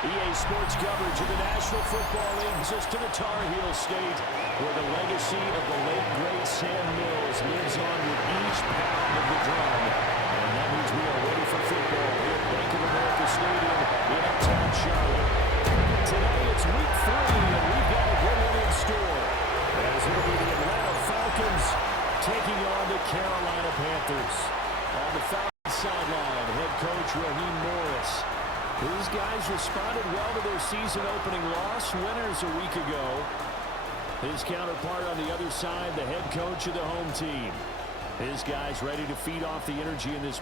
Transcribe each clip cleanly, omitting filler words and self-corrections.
EA Sports coverage of the National Football League brings us to the Tar Heel State, where the legacy of the late, great Sam Mills lives on with each pound of the drum. And that means we are ready for football here at Bank of America Stadium in uptown Charlotte. Today it's week 3, and we've got a good one in store, as it'll be the Atlanta Falcons taking on the Carolina Panthers. On the Falcons sideline, head coach Raheem Morris. These guys responded well to their season-opening loss, winners a week ago. His counterpart on the other side, the head coach of the home team. His guys ready to feed off the energy in this.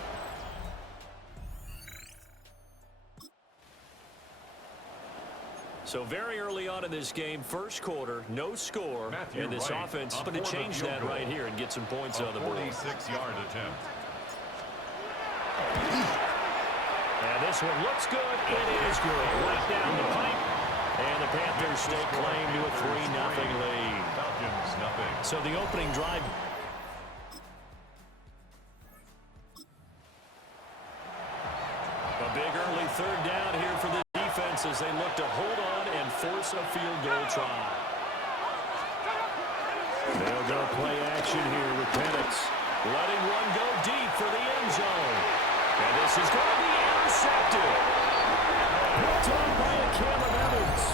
So very early on in this game, first quarter, no score, and this offense is going to change that right here and get some points on the board. 46-yard attempt. And this one looks good. It is good. Right down the pipe. And the Panthers stake claim to a 3-0 lead. Falcons, nothing. So the opening drive. A big early third down here for the defense as they look to hold on and force a field goal try. They'll go play action here with Penix. Letting one go deep for the end zone. And this is going to be intercepted. Picked on by a Caleb Evans.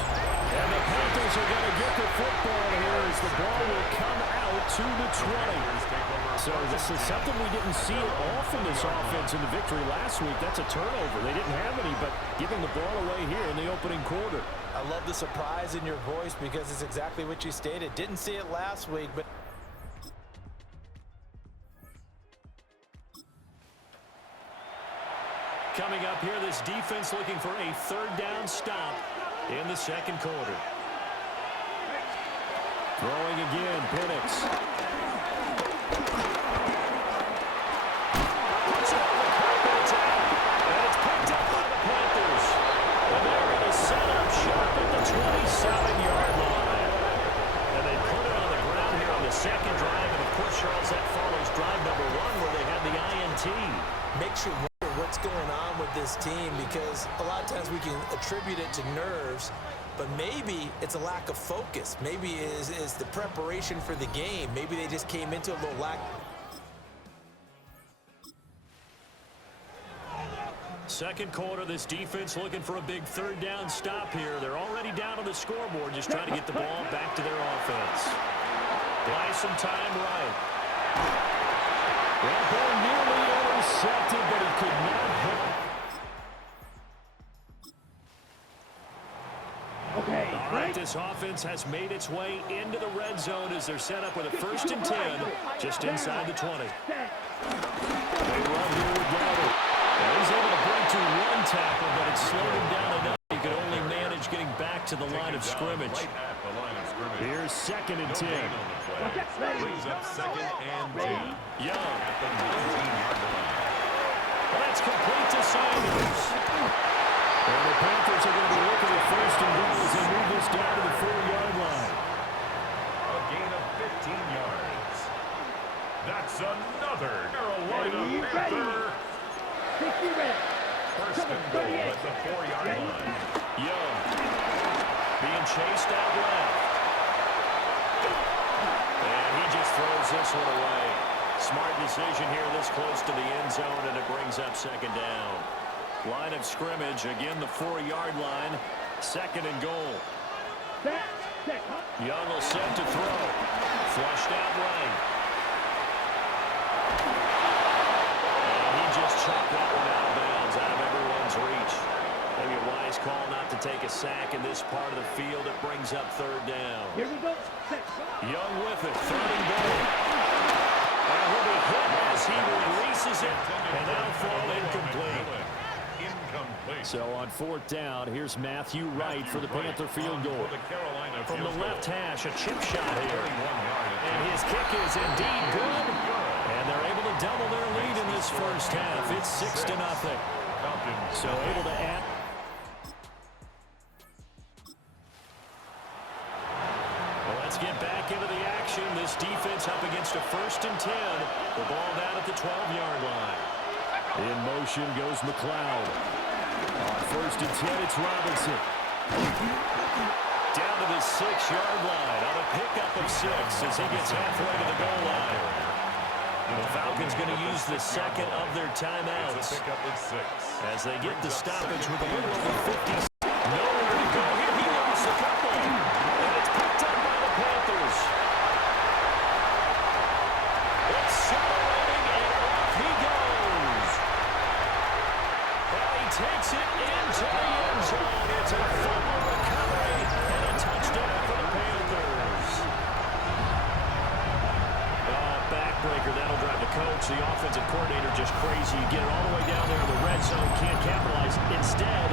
And the Panthers are going to get the football here as the ball will come out to the 20. So this is something we didn't see at all from this offense in the victory last week. That's a turnover. They didn't have any, but giving the ball away here in the opening quarter. I love the surprise in your voice because it's exactly what you stated. Didn't see it last week, but coming up here, this defense looking for a third down stop in the second quarter. Throwing again, Penix. Puts it on the carpet attack, and it's picked up by the Panthers. And they're going to set up shop at the 27-yard line. And they put it on the ground here on the second drive. And, of course, Charles, that follows drive number 1 where they had the INT. makes you wonder what's going on with this team, because a lot of times we can attribute it to nerves, but maybe it's a lack of focus. Maybe is the preparation for the game. Maybe they just came into a little lack. Second quarter, this defense looking for a big third down stop here. They're already down on the scoreboard, just trying to get the ball back to their offense. Buy some time right. That ball nearly intercepted, but he could not hit. Okay, all right, this offense has made its way into the red zone as they're set up with a 1st and 10 just inside the 20. They run here with Gowder. He's able to bring to one tackle, but it slowed him down enough. He could only manage getting back to the line of scrimmage. Here's 2nd and 10. Brings up 2nd and 10. Young. At the 19-yard line. That's complete to Sanders. And the Panthers are going to be looking at 1st and goal as they move this down to the 4-yard line. A gain of 15 yards. That's another Carolina Panther. 60 red. 1st and goal at the 4-yard line. Young being chased out left. And he just throws this one away. Smart decision here this close to the end zone, and it brings up 2nd down. Line of scrimmage, again the 4-yard line. 2nd and goal. Young will set to throw. Flushed out right. And he just chopped that one out of bounds, out of everyone's reach. Maybe a wise call not to take a sack in this part of the field. It brings up 3rd down. Here we go. Young with it, 3rd and goal. And he'll be hit as he releases it, and that'll fall incomplete. So on 4th down, here's Matthew Wright for the Panther field goal. From the left hash, a chip shot here. And his kick is indeed good. And they're able to double their lead in this first half. It's 6-0. So able to add. Well, let's get back into the action. This defense up against a 1st and 10. The ball down at the 12-yard line. In motion goes McLeod. On 1st and 10, it's Robinson. Down to the 6-yard line on a pickup of 6 as he gets halfway to the goal line. The Falcons going to use the second of their timeouts as they get the stoppage with a little over 50. Nowhere to go here. He lost the football. And it's picked up by the Panthers. Accelerating and off he goes. And he takes it into the end zone. It's a fumble recovery and a touchdown for the Panthers. Backbreaker, that'll drive the coach, the offensive coordinator, just crazy. You get it all the way down there in the red zone, can't capitalize. Instead,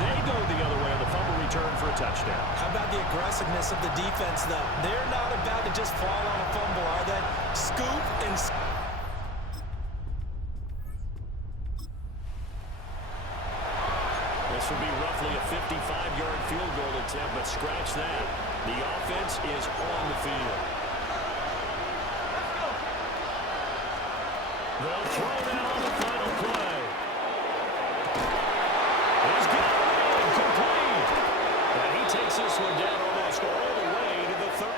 they go the other way on the fumble return for a touchdown. How about the aggressiveness of the defense, though? They're not about to just fall on a fumble, are they? Scoop and... This will be roughly a 55-yard field goal attempt, but scratch that. The offense is on the field. They'll throw now on the final play. He's got it complete. And he takes this one down almost all the way to the 30.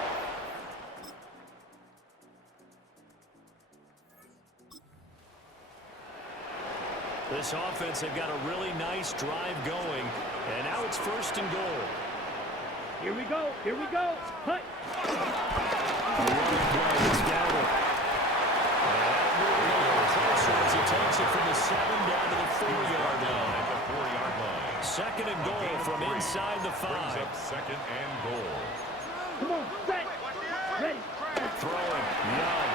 This offense have got a really nice drive going. And now it's 1st and goal. Here we go. Here we go. Hut. A running play. It's down. As he takes it from the 7 down to the 4-yard line. 2nd and goal from inside the 5. Brings up 2nd and goal. Come on, set. Ready. Throwing. Young.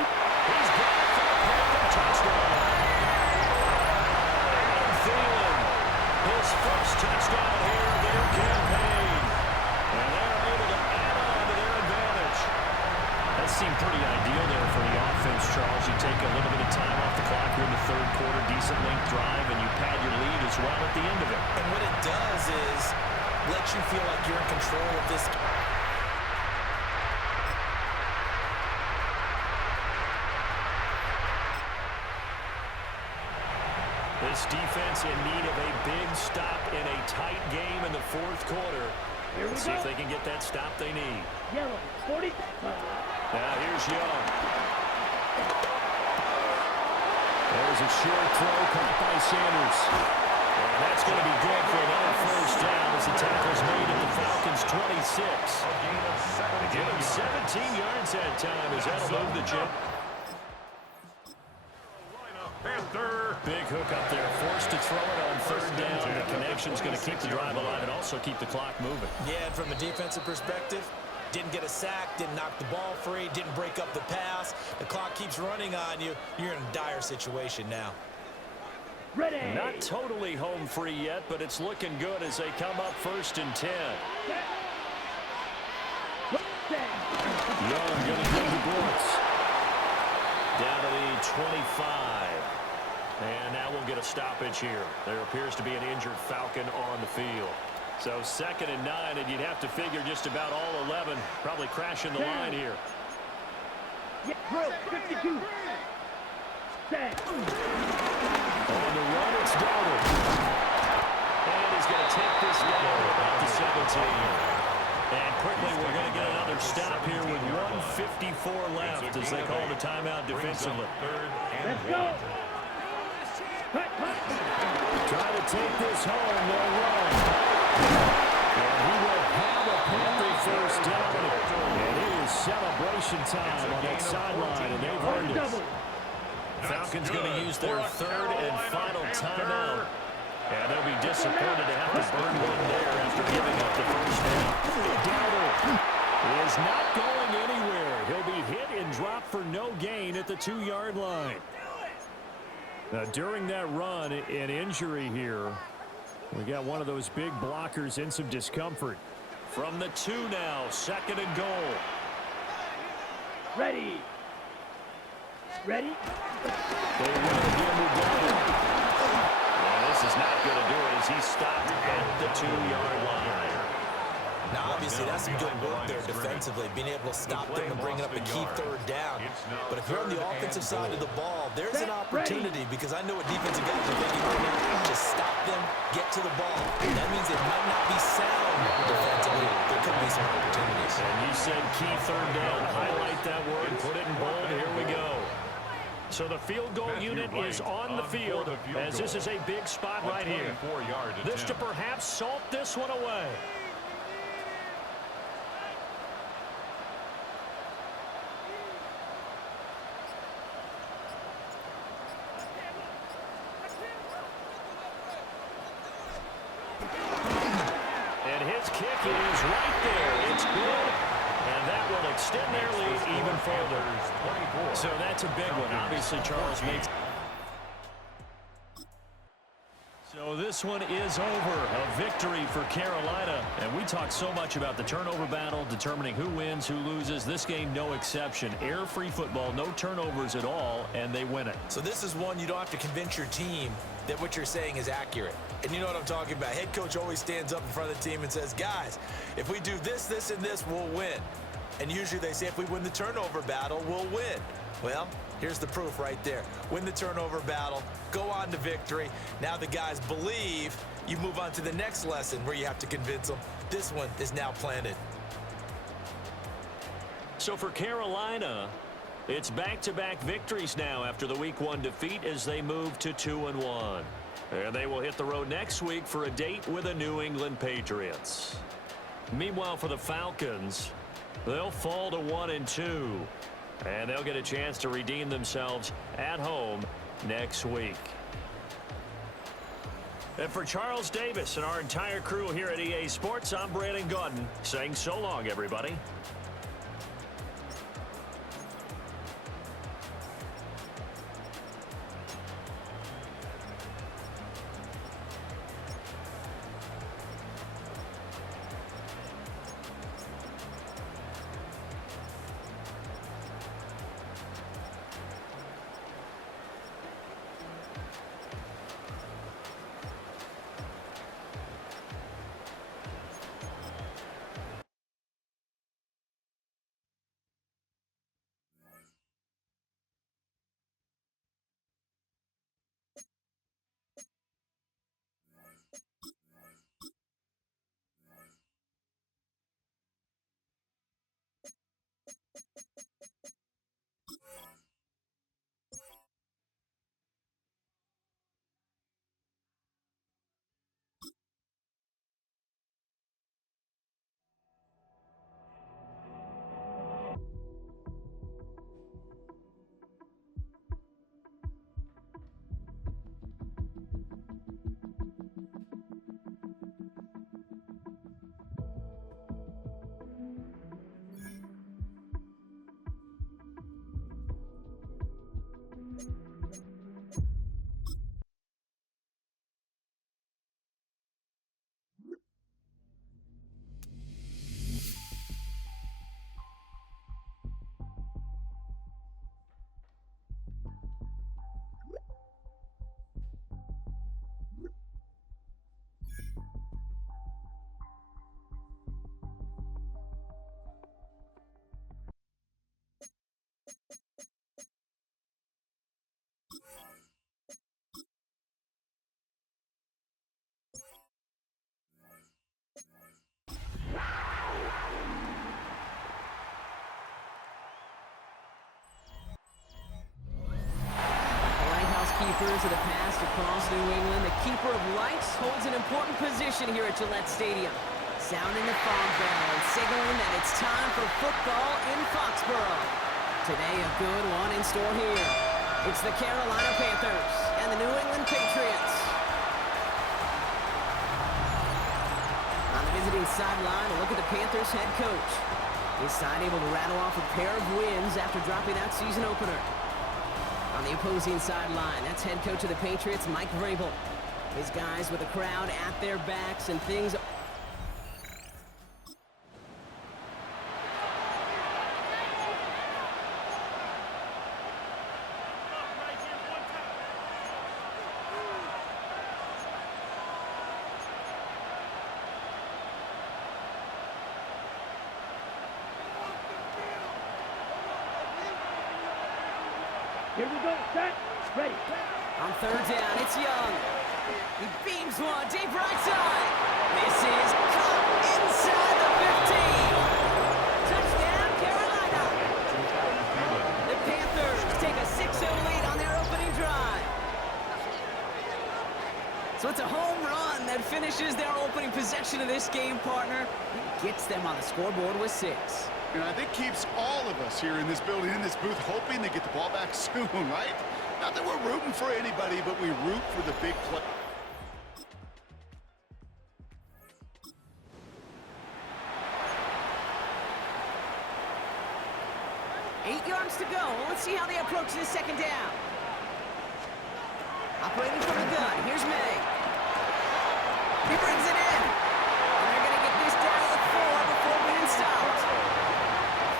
He's got it for the Panther touchdown. And Thielen, his first touchdown here of their campaign. And they're able to add on to their advantage. That seemed pretty ideal there for the offense, Charles. You take a little bit of time off the clock here in the 3rd quarter, decent length drive, and you pad your lead as well at the end of it. And what it does is let you feel like you're in control of this. This defense in need of a big stop in a tight game in the 4th quarter. Let's see if they can get that stop they need. Yellow, 40. Now here's Young. There's a short throw caught by Sanders. And that's going to be good for another 1st down as the tackle's made at the Falcons' 26. Give him 17 yards that time as that'll move the chip. Panther. Big hook up there, forced to throw it on 3rd down. The connection's going to keep the drive alive and also keep the clock moving. Yeah, and from a defensive perspective, didn't get a sack, didn't knock the ball free, didn't break up the pass. The clock keeps running on you. You're in a dire situation now. Ready. Not totally home free yet, but it's looking good as they come up 1st and 10. Young going to give the blitz. Down to the 25. And now we'll get a stoppage here. There appears to be an injured Falcon on the field. So 2nd and 9, and you'd have to figure just about all 11 probably crashing the line here. Yeah, bro, 52. Set. On the run, it's Darnold. And he's going to take this down at about the 17. And quickly, we're going to get another stop here with 1:54 left as they call the timeout defensively. Let's go. Trying to take this home, they'll run. And he will have a Panther 1st down. And it is celebration time on that sideline, and they've earned it. Falcons going to use their 3rd and final timeout. And they'll be disappointed to have to burn one there after giving up the 1st down. Dowdle is not going anywhere. He'll be hit and dropped for no gain at the 2-yard line. Now, during that run, an injury here. We got one of those big blockers in some discomfort. From the 2 now, 2nd and goal. Ready. Ready. They run again with Dowdle. This is not going to do it as he's stopped at the 2-yard line. Now, obviously, that's does some good work there defensively, being able to stop them and bring up a key third down. But if you're on the offensive side of the ball, there's an opportunity, because I know what defensive guys are thinking right now. Just stop them, get to the ball. That means it might not be sound defensively. There could be some opportunities. And you said key third down. Highlight that word, put it in bold. Here we go. So the field goal unit is on the field, as this is a big spot right here. This to perhaps salt this one away. And his kick is right there. It's good. And that will extend their lead even further. So that's a big one. Obviously, Charles makes. So this one is over. A victory for Carolina. And we talk so much about the turnover battle, determining who wins, who loses. This game, no exception. Error-free football, no turnovers at all, and they win it. So this is one you don't have to convince your team that what you're saying is accurate. And you know what I'm talking about. Head coach always stands up in front of the team and says, guys, if we do this, this, and this, we'll win. And usually they say if we win the turnover battle, we'll win. Well, here's the proof right there. Win the turnover battle, go on to victory. Now the guys believe. You move on to the next lesson where you have to convince them. This one is now planted. So for Carolina, it's back-to-back victories now after the Week 1 defeat as they move to 2-1. And they will hit the road next week for a date with the New England Patriots. Meanwhile, for the Falcons, they'll fall to 1-2. And they'll get a chance to redeem themselves at home next week. And for Charles Davis and our entire crew here at EA Sports, I'm Brandon Gaudin saying so long, everybody. Keepers of the past across New England. The keeper of lights holds an important position here at Gillette Stadium, sounding the fog bell and signaling that it's time for football in Foxborough. Today, a good one in store here. It's the Carolina Panthers and the New England Patriots. On the visiting sideline, a look at the Panthers head coach. His side able to rattle off a pair of wins after dropping that season opener. On the opposing sideline, that's head coach of the Patriots, Mike Vrabel. His guys with the crowd at their backs and things. Here we go. Set. Ready. On third down, it's Young. He beams one deep right side. This is caught inside the 15. Touchdown, Carolina. The Panthers take a 6-0 lead on their opening drive. So it's a home run that finishes their opening possession of this game, partner. It gets them on the scoreboard with 6. And I think keeps all of us here in this building, in this booth, hoping they get the ball back soon, right? Not that we're rooting for anybody, but we root for the big play. Eight yards to go. Let's see how they approach this second down. Operating from the gun. Here's May. He brings it in. And they're going to get this down to the 4 before being stopped.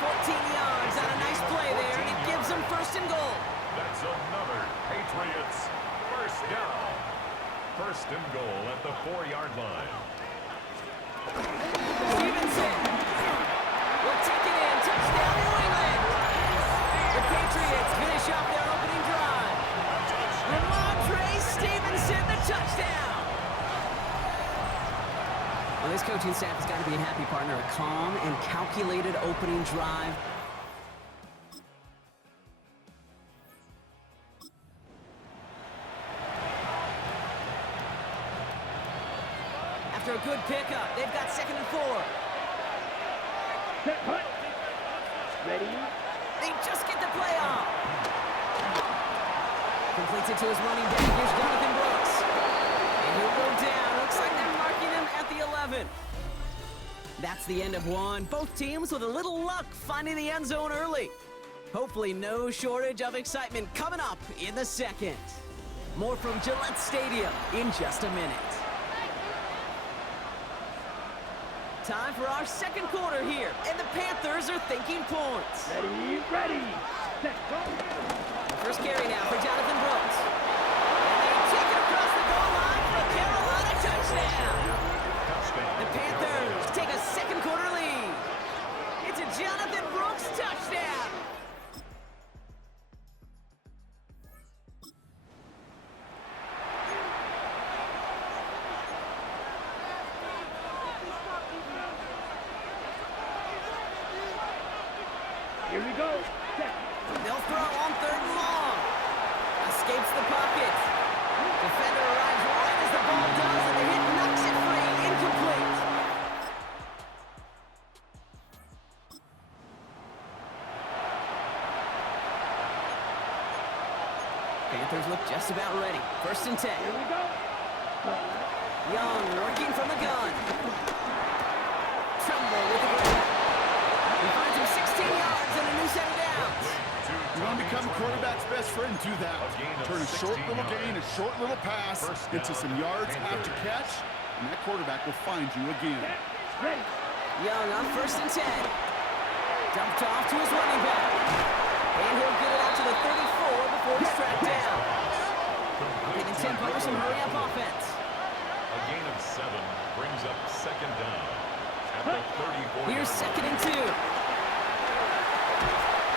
14 yards on a nice play there, and it gives them first and goal. That's another Patriots first down. First and goal at the 4-yard line. Stevenson will take it in. Touchdown, New England. The Patriots finish off their opening drive. Ramondre Stevenson, the touchdown. Well, this coaching staff has got to be a happy partner. A calm and calculated opening drive. After a good pickup, they've got 2nd and 4. Set. Cut. Ready. They just get the play off. Completes it to his running back. Here's Jonathan Brooks. And he'll go down. Looks like they're marking him at the 11. That's the end of one. Both teams with a little luck finding the end zone early. Hopefully no shortage of excitement coming up in the second. More from Gillette Stadium in just a minute. Time for our second quarter here, and the Panthers are thinking points. Ready. Ready. Set. Go. First carry now for Jonathan Brooks. And they take it across the goal line for a Carolina touchdown. The Panthers take a second quarter lead. It's a Jonathan Brooks touchdown. Here we go. Set. They'll throw on third and long. Escapes the pocket. Defender arrives right as the ball does, and the hit knocks it free. Incomplete. Panthers look just about ready. First and 10. Here we go. Young working from the gun. Trumbull with the grab. He finds him 16 yards and a new set of downs. You want to become a quarterback's best friend, do that. Turn a short little gain, a short little pass into some yards after catch, and that quarterback will find you again. Ready. Young on first and 10. Dumped off to his running back. And he'll get it out to the 34 before he's tracked down. Getting tempo with some hurry-up offense. A gain of 7 brings up second down at the 34. Here's 2nd and 2.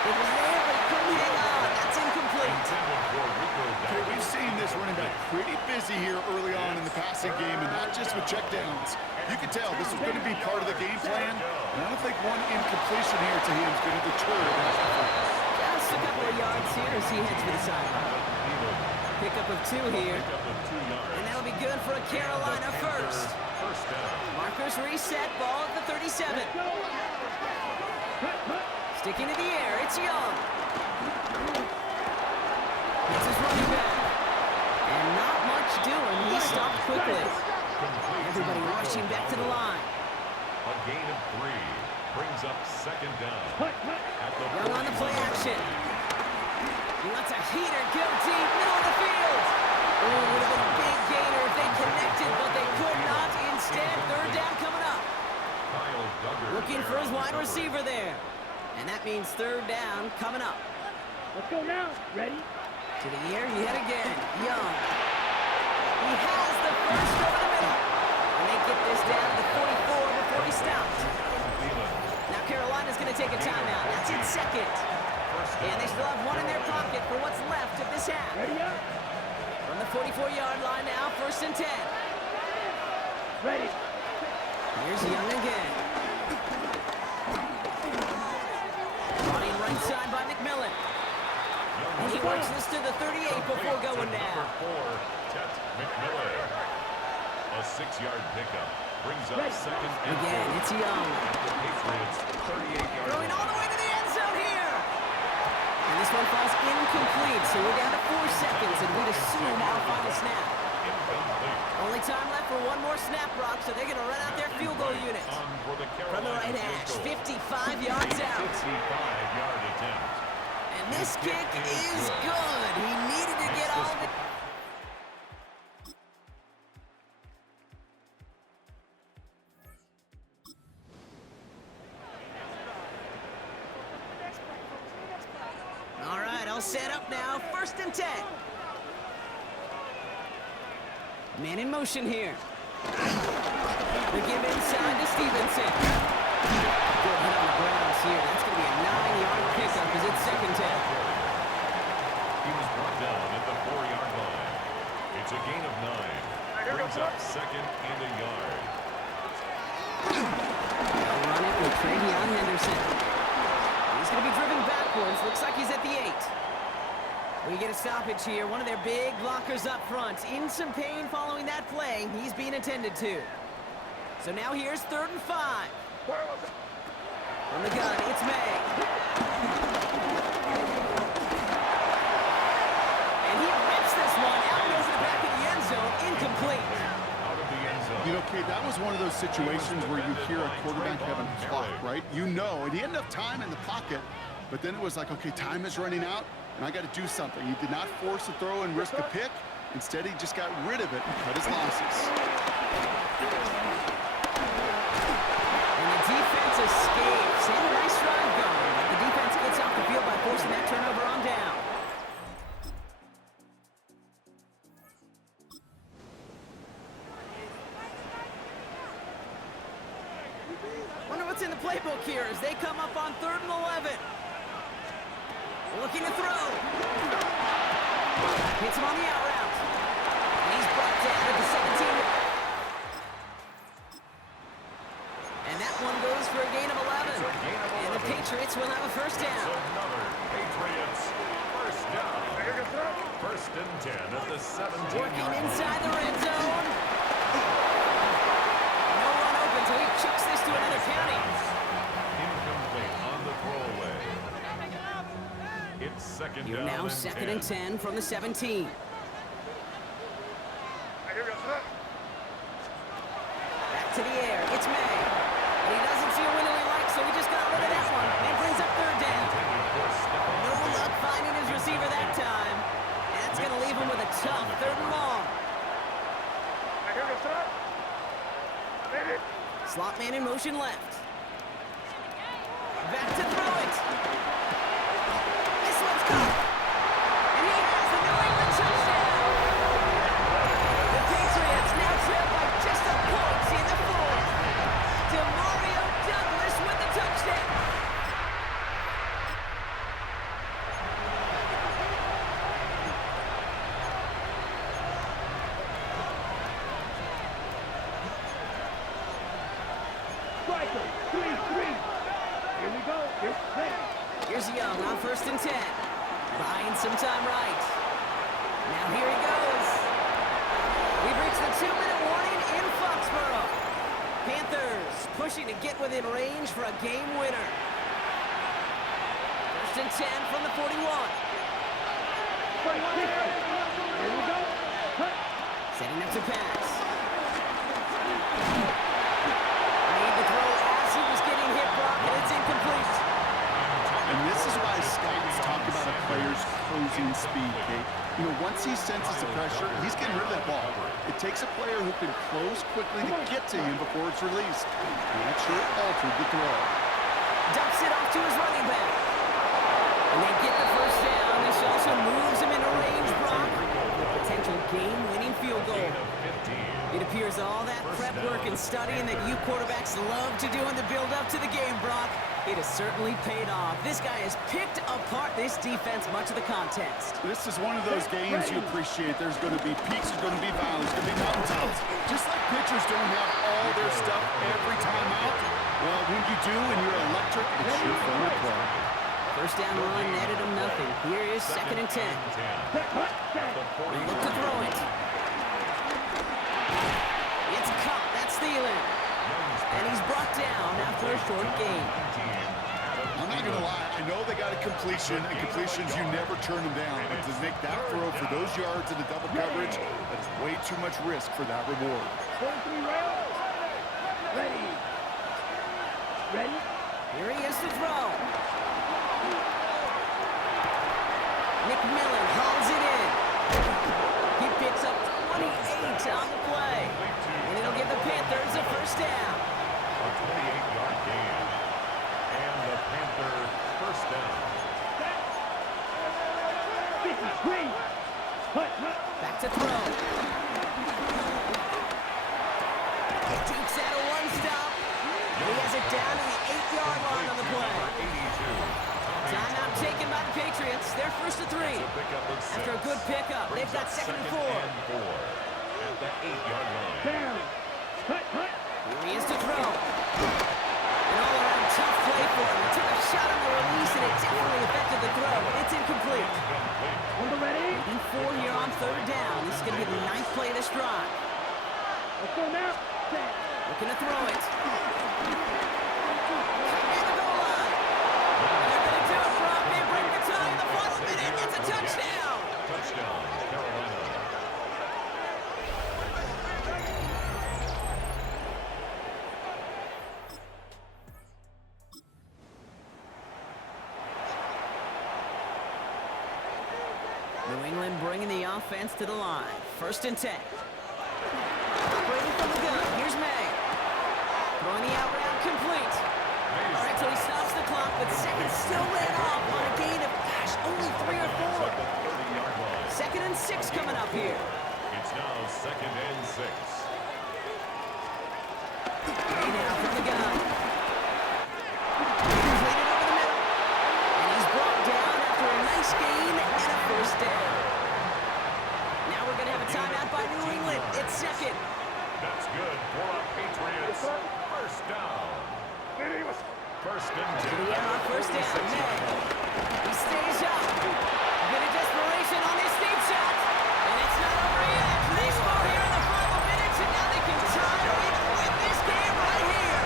It was there, but he couldn't hang on. That's incomplete. Okay, we've seen this running back pretty busy here early on in the passing game, and not just with checkdowns. You can tell this is going to be part of the game plan, and I don't think one incompletion here to him is going to deter his performance. Just a couple of yards here as he heads for the sideline. Pickup of 2 here. And that'll be good for a Carolina first. Markers reset, ball at the 37. Sticking to the air, it's Young. It's his running back. And not much doing, he stopped quickly. Everybody rushing back to the line. A gain of 3 brings up second down. Young on the play action. He lets a heater go deep, middle of the field. Oh, it would have been a big gainer if they connected, but they could not. Instead, third down coming up. Looking for his wide receiver there. And that means third down coming up. Let's go now. Ready. To the air, yet again. Young. He has the first over the middle. And they get this down to the 44 before he stopped. Now Carolina's going to take a timeout. That's in second. And they still have one in their pocket for what's left Ready up. From the 44-yard line now, 1st and 10. Ready. Here's Young again. Running right side by McMillan. And he works this to the 38 before going down. Number 4, Tet McMillan. A 6-yard pickup brings up 2nd and Again, 4. it's Young. The Patriots 38-yard Throwing all the line. way to the end zone here. And this one falls incomplete, so we're down to 4 seconds, and we'd assume our final snap. Incomplete. Only time left for one more snap, Brock, so they're going to run out their field goal unit. On for the From the right Carolina hash, field goal. 55 yards out. 55-yard attempt. And this kick is good. He needed to get all of it. All right, all set up now. 1st and 10. Man in motion here. The give inside to Stevenson. Good hit on the grounds here. That's going to be a 9-yard pickup as it's 2nd and 10. He was brought down at the 4-yard line. It's a gain of 9. Brings up 2nd and a yard. They'll run it with Travion Henderson. He's going to be driven backwards. Looks like he's at the 8. We get a stoppage here. One of their big blockers up front. In some pain following that play. He's being attended to. So now here's 3rd and 5. From the gun, it's May. And he rips this one. Out goes to the back of the end zone. Incomplete. Out of the end zone. You know, Kate, that was one of those situations where you hear a quarterback having a clock, right? You know, and he had enough time in the pocket, but then it was like, okay, time is running out, and I got to do something. He did not force a throw and risk a pick. Instead, he just got rid of it and cut his losses. And the defense escapes. He had a nice drive going, but the defense gets off the field by forcing that turnover on down. Wonder what's in the playbook here as they come up on 3rd and 11. Looking to throw. Hits him on the out route. And he's brought down at the 17. And that one goes for a gain of 11. And the Patriots will have a 1st down. Another Patriots 1st down. 1st and 10 at the 17-yard Working line. inside the red zone. No one open, so he chucks this to another county. Incomplete on the throwaway. It's 2nd You're down now 2nd and 10 from the 17. Back to the air. It's May. But he doesn't see a window he likes, so he just got rid of that one. And brings up 3rd down. No luck finding his receiver that time. And that's going to leave him with a tough 3rd and long. Slot man in motion left. Back to throw it. This one's caught. And he has the New England touchdown. The Patriots now trail by just a point in the 4th. DeMario Douglas with the touchdown. Striker. 3-3. Here we go. Here's ready. Here's Young on 1st and 10. Buying some time right. Now here he goes. We've reached the 2-minute warning in Foxborough. Panthers pushing to get within range for a game winner. 1st and 10 from the 41. Here we go. Cut. Setting up to pass. Made the throw as he was getting hit, Brock, and it's incomplete. And this is why scouts talk about a player's closing speed, Kate. You know, once he senses the pressure, he's getting rid of that ball. It takes a player who can close quickly to get to him before it's released. And that sure altered the throw. Dumps it off to his running back. And they get the 1st down. This also moves him into range, Brock. A potential game-winning field goal. It appears all that prep work and studying that you quarterbacks love to do in the build-up to the game, Brock, It has certainly paid off. This guy has picked apart this defense much of the contest. This is one of those games you appreciate. There's going to be peaks, there's going to be valleys, there's going to be mountaintops. Just like pitchers don't have all their stuff every time out, well, when you do and you're electric, it's sure fun to play. First down run netted him nothing. Here is 2nd and 10. Look to throw it. It's caught. That's Thielen. And he's brought down after a short gain. I'm not going to lie. I know they got a completion, and completions, you never turn them down. But to make that throw for those yards in the double coverage, that's way too much risk for that reward. Ready. Ready? Here he is to throw. McMillan hauls it in. He picks up 28 on the play. And it'll give the Panthers a first down. A 28-yard gain. And the Panthers first down. Back to throw. Dukes out of one stop. He has it down to the 8-yard line on the play. 82. Timeout taken by the Patriots. They're first to 3. After a good pickup, they've got 2nd and 4. At the 8-yard line. Down. Cut. Here he is to throw. An all-around tough play for him. He took a shot on the release, and it definitely affected the throw. It's incomplete. On the ready. Leading 4 here on 3rd down. This is going to be the 9th play of this drive. Let's go now. Set. Looking to throw it. At the goal line. They're going to do it, Brock. They break the tie in the final minute. It's a touchdown. Touchdown, Carolina. New England bringing the offense to the line. 1st and 10. Operating from the gun. Here's May. Throwing the out route complete. All right, so he stops the clock, but seconds still ran off on a gain of, only 3 or 4. 30-yard line. 2nd and 6 coming up here. It's now 2nd and 6. May now from the gun. Completed over the middle. And he's brought down after a nice gain and a first down. Now we're going to have a timeout by New England. It's 2nd. That's good for the Patriots. First down. First and 10. Yeah, on 1st down. May. He stays up. A bit of desperation on this deep shot. And it's not over yet. They score here in the final minutes, and now they can tie it with this game right here.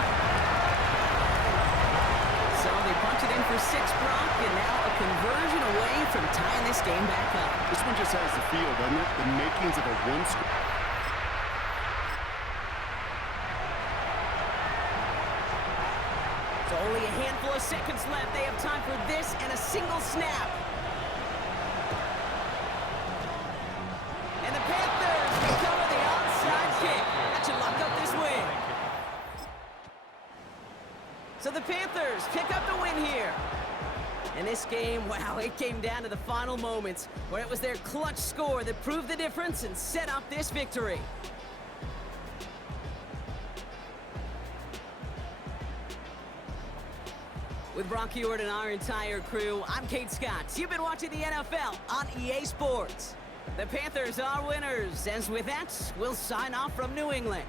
So they punch it in for 6, Brock, and now a conversion away from tying this game back up. This one just has the feel, doesn't it? The makings of a one-score. So only a handful of seconds left. They have time for this and a single snap. And the Panthers recover the onside kick. That should lock up this win. So the Panthers pick up the win here. And this game, wow, it came down to the final moments where it was their clutch score that proved the difference and set up this victory. With Brock Hewitt and our entire crew, I'm Kate Scott. You've been watching the NFL on EA Sports. The Panthers are winners, and with that, we'll sign off from New England.